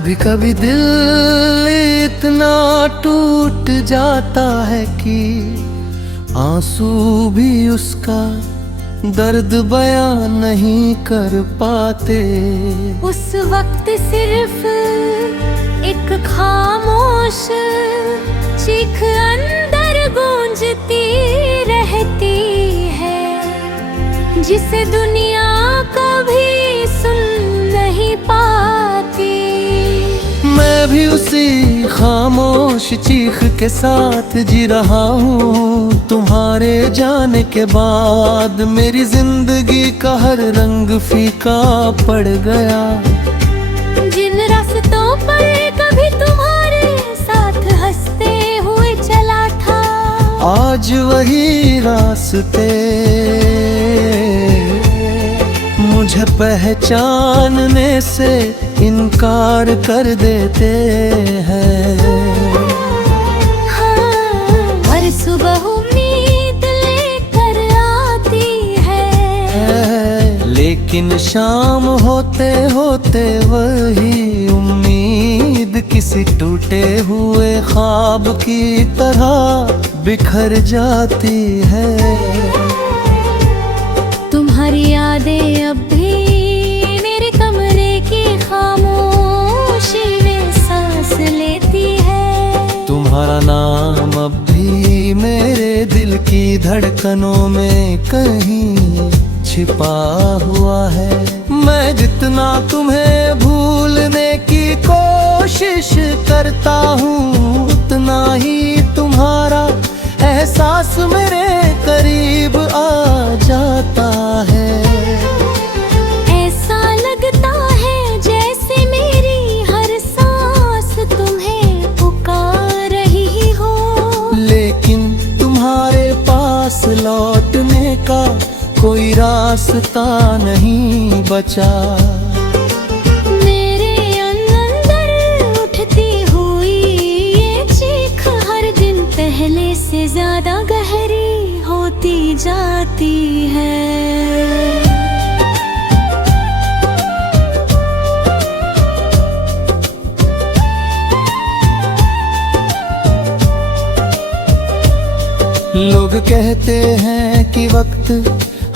कभी कभी दिल इतना टूट जाता है कि आंसू भी उसका दर्द बयां नहीं कर पाते। उस वक्त सिर्फ एक खामोश चीख अंदर गूंजती रहती है, जिसे दुनिया कभी सुन नहीं पाती। मैं भी उसी खामोश चीख के साथ जी रहा हूँ। तुम्हारे जाने के बाद मेरी जिंदगी का हर रंग फीका पड़ गया। जिन रास्तों पर कभी तुम्हारे साथ हंसते हुए चला था, आज वही रास्ते मुझे पहचानने से इनकार कर देते हैं। हर सुबह उम्मीद लेकर आती है, लेकिन शाम होते होते वही उम्मीद किसी टूटे हुए ख्वाब की तरह बिखर जाती है। तुम्हारी यादें अब भी मेरे कमरे की खामोशी में सांस लेती है। तुम्हारा नाम अब भी मेरे दिल की धड़कनों में कहीं छिपा हुआ है। मैं जितना तुम्हें भूलने की कोशिश करता हूँ, उतना ही तुम्हारा एहसास मेरे करीब आ जाता है। ऐसा लगता है जैसे मेरी हर सांस तुम्हें पुकार रही हो, लेकिन तुम्हारे पास लौटने का कोई रास्ता नहीं बचा। मेरे अंदर उठती हुई ये चीख हर दिन पहले से ज्यादा गहरी होती जाती है। लोग कहते हैं कि वक्त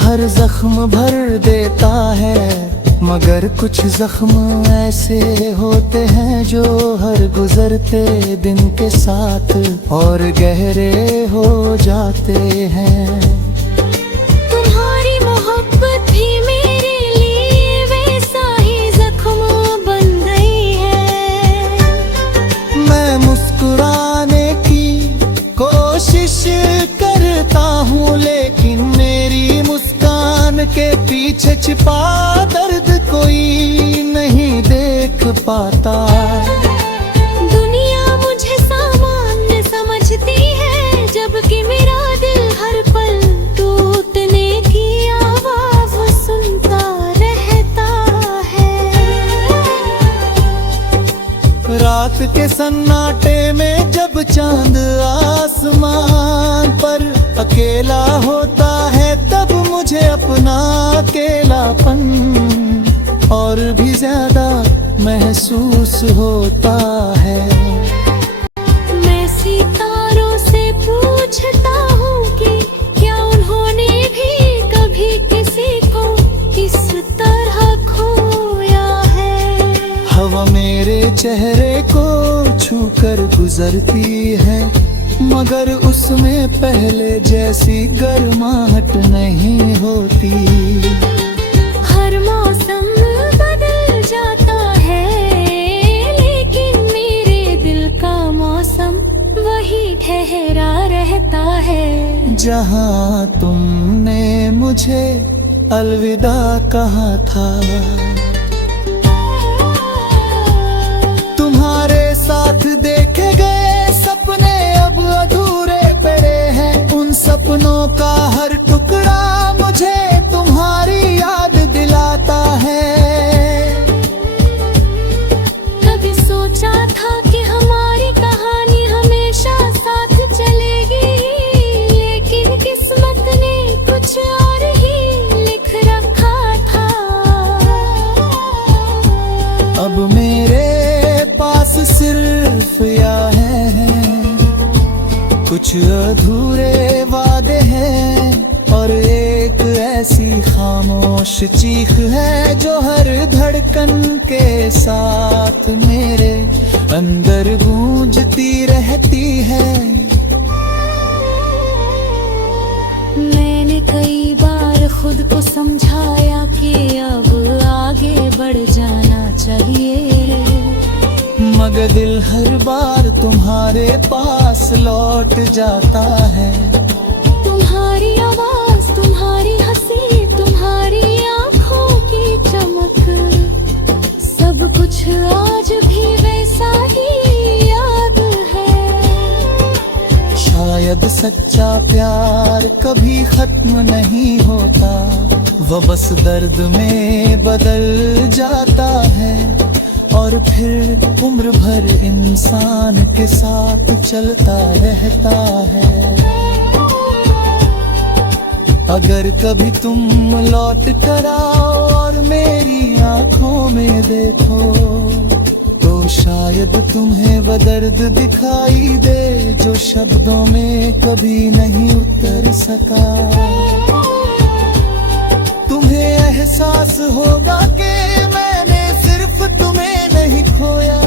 हर जख्म भर देता है, मगर कुछ जख्म ऐसे होते हैं जो हर गुजरते दिन के साथ और गहरे हो जाते हैं। तुम्हारी मोहब्बत भी मेरे लिए वैसा ही जख्म बन गई है। मैं मुस्कुराने की कोशिश करता हूँ, लेकिन मेरी मुस्कान के पीछे छिपा दर्द कोई नहीं देख पाता। दुनिया मुझे सामान्य समझती है, जबकि मेरा दिल हर पल टूटने की आवाज सुनता रहता है। रात के सन्नाटे में जब चांद आसमान पर अकेला होता है, तब मुझे अपना अकेलापन और भी ज्यादा महसूस होता है। मैं सितारों से पूछता हूँ कि क्या उन्होंने भी कभी किसी को इस तरह खोया है। हवा मेरे चेहरे को छूकर गुजरती है, मगर उसमें पहले जैसी गर्माहट नहीं होती। हर मौसम बदल जाता है, लेकिन मेरे दिल का मौसम वही ठहरा रहता है। जहाँ तुमने मुझे अलविदा कहा था, तुम्हारे साथ देखे गए सपने अब अधूरे पड़े हैं। उन सपनों का हर टुकड़ा मुझे तुम्हारी याद दिलाता है। कभी सोचा था कि हमारी कहानी हमेशा साथ चलेगी, लेकिन किस्मत ने कुछ और ही लिख रखा था। अब मेरे ऐसी खामोश चीख है जो हर धड़कन के साथ मेरे अंदर गूंजती रहती है। मैंने कई बार खुद को समझाया कि अब आगे बढ़ जाना चाहिए, मगर दिल हर बार तुम्हारे पास लौट जाता है। तुम्हारी आवाज, तुम्हारी हंसी, तुम्हारी आंखों की चमक, सब कुछ आज भी वैसा ही याद है। शायद सच्चा प्यार कभी खत्म नहीं होता, वो बस दर्द में बदल जाता है और फिर उम्र भर इंसान के साथ चलता रहता है। अगर कभी तुम लौट कर आओ और मेरी आंखों में देखो, तो शायद तुम्हें वो दर्द दिखाई दे जो शब्दों में कभी नहीं उतर सका। तुम्हें एहसास होगा कि मैंने सिर्फ तुम्हें नहीं खोया,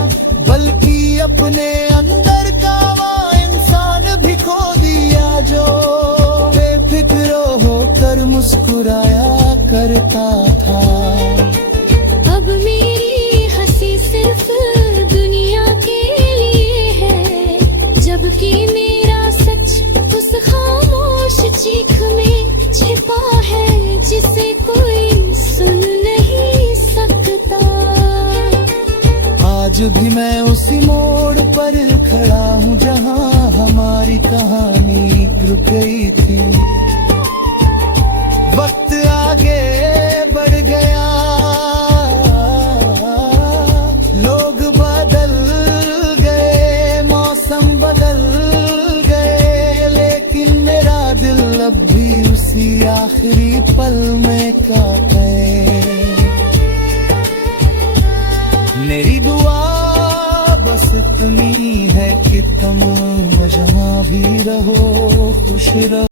बल्कि अपने अंदर का वो इंसान भी खो दिया जो बेफिक्र होकर मुस्कुराया करता था। अब मेरी हंसी सिर्फ दुनिया के लिए है, जबकि मेरा सच उस खामोश चीख में छिपा है जिसे कोई सुन नहीं सकता। आज भी मैं उसी मोड़ पर खड़ा हूँ जहाँ हमारी कहानी रुक गई थी। वक्त आगे बढ़ गया, लोग बदल गए, मौसम बदल गए, लेकिन मेरा दिल अब भी उसी आखिरी पल में कांपे। मेरी दुआ बस इतनी है कि तुम जहाँ भी रहो खुश रहो।